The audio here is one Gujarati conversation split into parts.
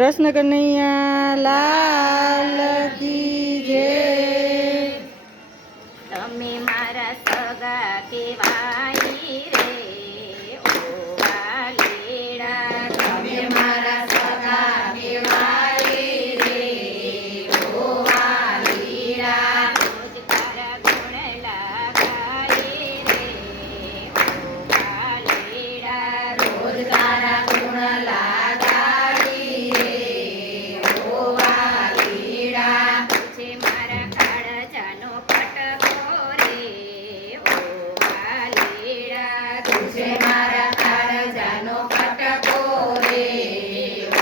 કૃષ્ણ કનૈયા લાલ કી જય। તમે મારા સગા કેવાય રે ઓ વાલીડા, તમે મારા સગા કેવાય રે ઓ વાલીડા, રોજ તારા ગુણ લગાય રે ઓ વાલીડા, રોજ તારા ગુણ લાગાડી રે ઓ વાલીડા, છે મારા કાળજાનો પટકો રે ઓ વાલીડા, તુજે મારા કાળજાનો પટકો રે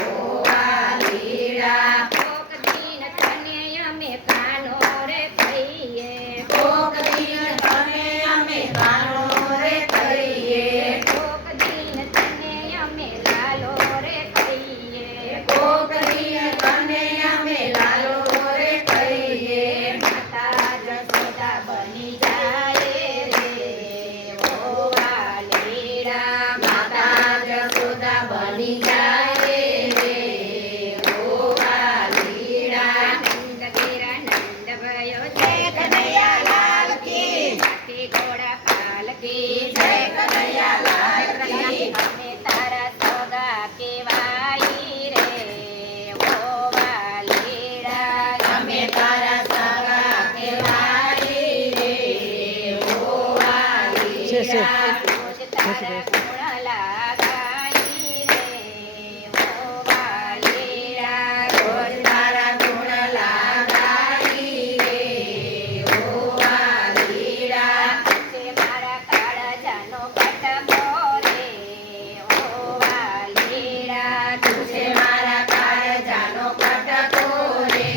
ઓ વાલીડા, કોક દિન તને અમે કાનો રે કહીએ, કોક દિન તને અમે કાનો રે કહીએ, કોક દિન તને અમે લાલો રે કહીએ, કોક દિન તને અમે લાલો રે કહીએ, માતા જશોદા બની જાય રે ઓ વાલીડા, માતા જશોદા બની જાય રે ઓ વાલીડા, નંદ ઘેરા નંદ ભયો જય જય કનૈયાલાલ કી, હાથી ઘોડા પાલકી જય કનૈયાલાલ કી, અમે તારા સગા કેવાય રે ઓ વાલીડા, અમે તારા સગા કહેવાય રે ઓ વાલીડા, રોજ તારા ગુણ લગાય રે ઓ વાલીડા, રોજ તારા ગુણ લાગાડી રે ઓ વાલીડા, છે મારા કાળજાનો પટકો રે ઓ વાલીડા, તુજે મારા કાળજાનો પટકો રે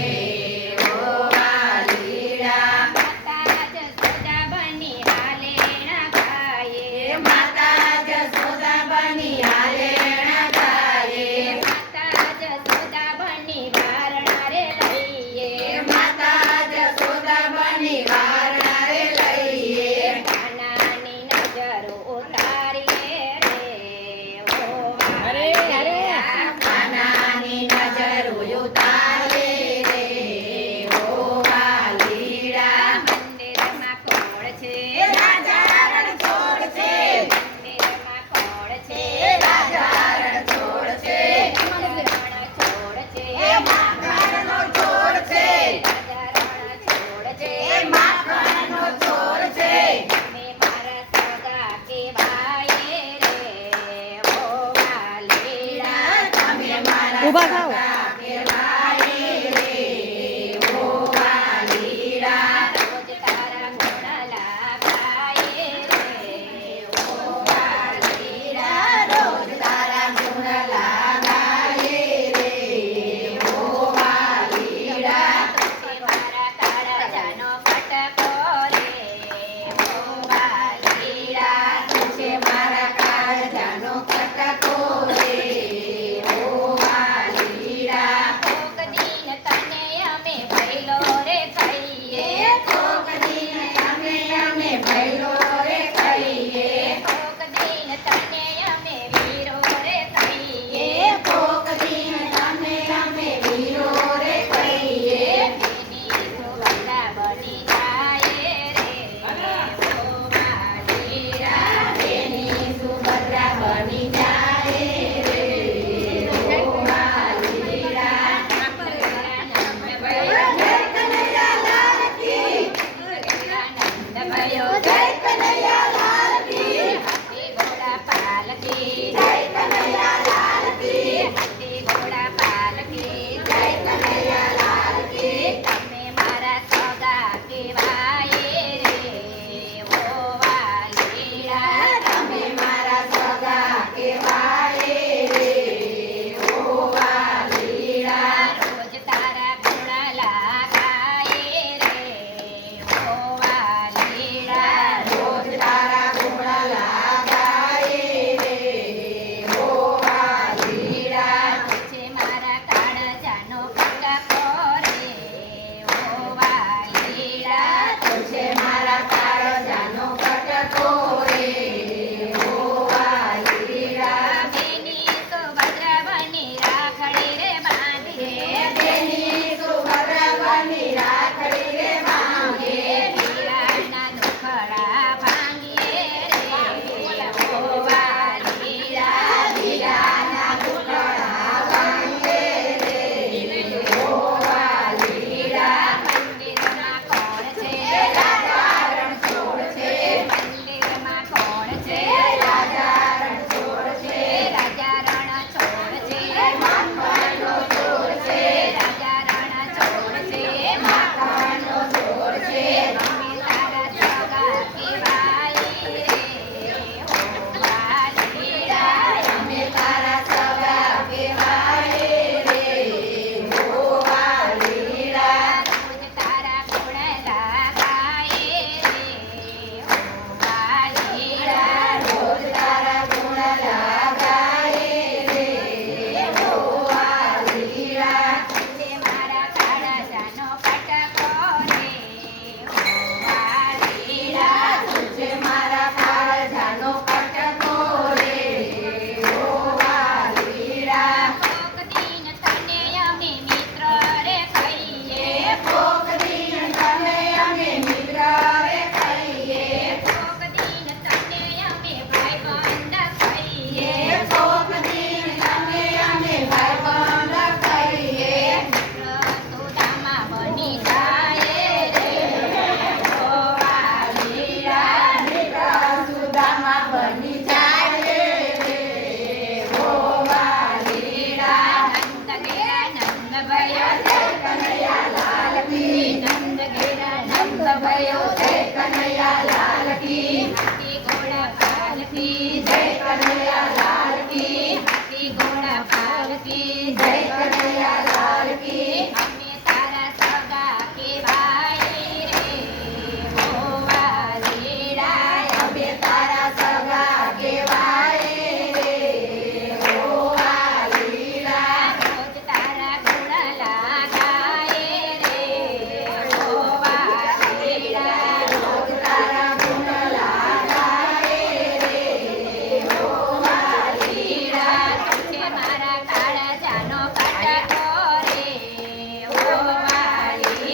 ઓ વાલીડા, માતા જશોદા બની હાલેણા ગાયે, માતા જશોદા બની હાલેણા ગાયે, માતા જશોદા બની વારણા રે લઈએ, માતા જશોદા બની વારણા રે લઈએ, કાનાની નજર ઉતારીએ રે ઓ વાલીડા, કાનાની નજર ઉતારે રે ઓ વાલીડા, મંદિરમાં કોળ છે રાજા રણછોડ છે, મંદિરમાં કોળ છે રાજા રણછોડ છે, રણછોડ છે એ માખણનો છોડ છે, રાજા રણછોડ છે એ માખણનો છોડ છે, તમે મારા સગા કેવાય રે ઓ વાલીડા, તમે મારા ઊભા થાઓ. સગા કહેવાય